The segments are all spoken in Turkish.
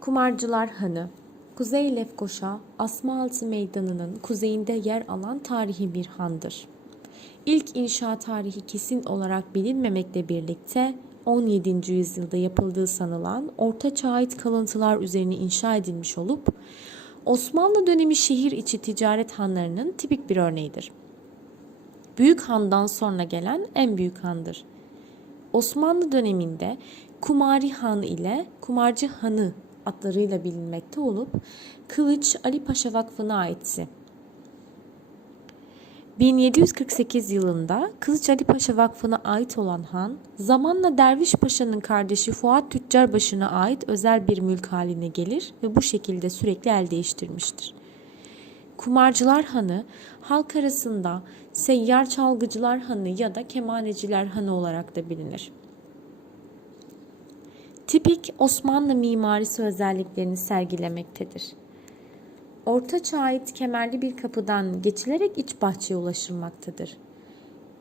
Kumarcılar Hanı Kuzey Lefkoşa, Asmaaltı Meydanı'nın kuzeyinde yer alan tarihi bir handır. İlk inşa tarihi kesin olarak bilinmemekle birlikte 17. yüzyılda yapıldığı sanılan Orta Çağ'a ait kalıntılar üzerine inşa edilmiş olup Osmanlı dönemi şehir içi ticaret hanlarının tipik bir örneğidir. Büyük Han'dan sonra gelen en büyük handır. Osmanlı döneminde Kumari Han ile Kumarcı Hanı adlarıyla bilinmekte olup Kılıç Ali Paşa Vakfı'na aitti. 1748 yılında Kılıç Ali Paşa Vakfı'na ait olan han, zamanla Derviş Paşa'nın kardeşi Fuat Tüccarbaşı'na ait özel bir mülk haline gelir ve bu şekilde sürekli el değiştirmiştir. Kumarcılar Hanı, halk arasında Seyyar Çalgıcılar Hanı ya da Kemaneciler Hanı olarak da bilinir. Tipik Osmanlı mimarisi özelliklerini sergilemektedir. Orta Çağ'a ait kemerli bir kapıdan geçilerek iç bahçeye ulaşılmaktadır.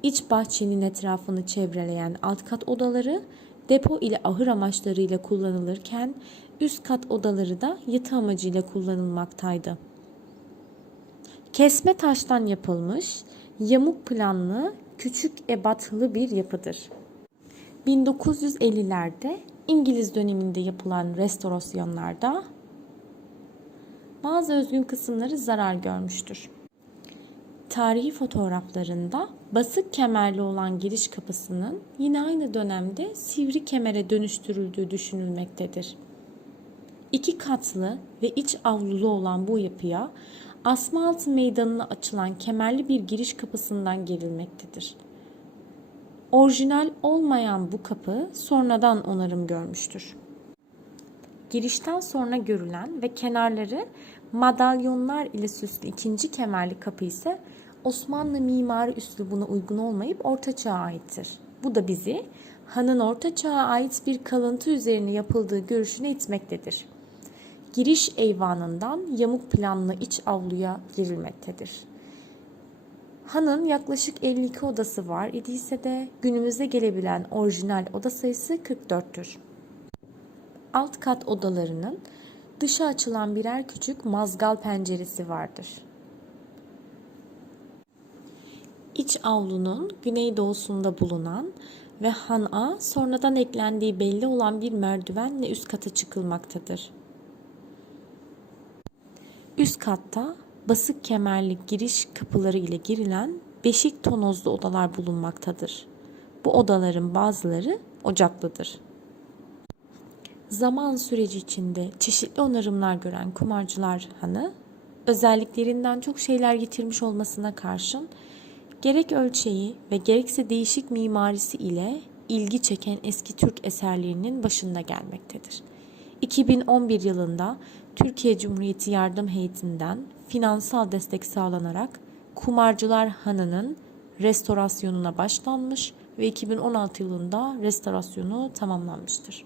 İç bahçenin etrafını çevreleyen alt kat odaları depo ile ahır amaçlarıyla kullanılırken üst kat odaları da yatı amacıyla kullanılmaktaydı. Kesme taştan yapılmış, yamuk planlı, küçük ebatlı bir yapıdır. 1950'lerde İngiliz döneminde yapılan restorasyonlarda bazı özgün kısımları zarar görmüştür. Tarihi fotoğraflarında basık kemerli olan giriş kapısının yine aynı dönemde sivri kemere dönüştürüldüğü düşünülmektedir. İki katlı ve iç avlulu olan bu yapıya Asmaaltı Meydanı'na açılan kemerli bir giriş kapısından girilmektedir. Orijinal olmayan bu kapı sonradan onarım görmüştür. Girişten sonra görülen ve kenarları madalyonlar ile süslü ikinci kemerli kapı ise Osmanlı mimari üslubuna uygun olmayıp Orta Çağ'a aittir. Bu da bizi hanın Orta Çağ'a ait bir kalıntı üzerine yapıldığı görüşüne itmektedir. Giriş eyvanından yamuk planlı iç avluya girilmektedir. Hanın yaklaşık 52 odası var idiyse de günümüze gelebilen orijinal oda sayısı 44'tür. Alt kat odalarının dışa açılan birer küçük mazgal penceresi vardır. İç avlunun güneydoğusunda bulunan ve han'a sonradan eklendiği belli olan bir merdivenle üst kata çıkılmaktadır. Üst katta basık kemerli giriş kapıları ile girilen beşik tonozlu odalar bulunmaktadır. Bu odaların bazıları ocaklıdır. Zaman süreci içinde çeşitli onarımlar gören Kumarcılar Hanı, özelliklerinden çok şeyler yitirmiş olmasına karşın gerek ölçeği ve gerekse değişik mimarisi ile ilgi çeken eski Türk eserlerinin başında gelmektedir. 2011 yılında Türkiye Cumhuriyeti Yardım Heyeti'nden finansal destek sağlanarak Kumarcılar Hanı'nın restorasyonuna başlanmış ve 2016 yılında restorasyonu tamamlanmıştır.